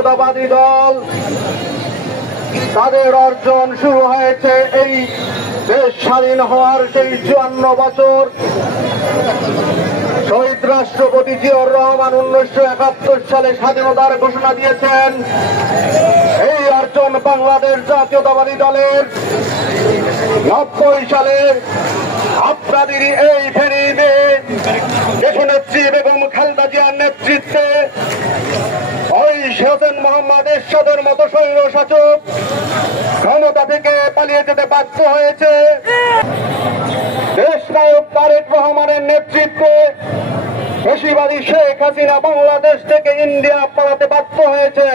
জাতীয়তাবাদী দল তাদের অর্জন শুরু হয়েছে এই দেশ স্বাধীন হওয়ার সেই 54 বছর। শহীদ রাষ্ট্রপতি জিয়াউর রহমান 1971 সালে স্বাধীনতার ঘোষণা দিয়েছেন। এই অর্জন বাংলাদেশ জাতীয়তাবাদী দলের 90 সালের আপনাদের এই ফেনীতে দেশনেত্রী বেগম খালেদা জিয়ার নেতৃত্বে ওই হোসেন মোহাম্মদ এরশাদের মতো স্বৈরশাসক ক্ষমতা থেকে পালিয়ে যেতে বাধ্য হয়েছে। দেশ নায়ক তারেক রহমানের নেতৃত্বে ফ্যাসিবাদী শেখ হাসিনা বাংলাদেশ থেকে ইন্ডিয়া পালাতে বাধ্য হয়েছে।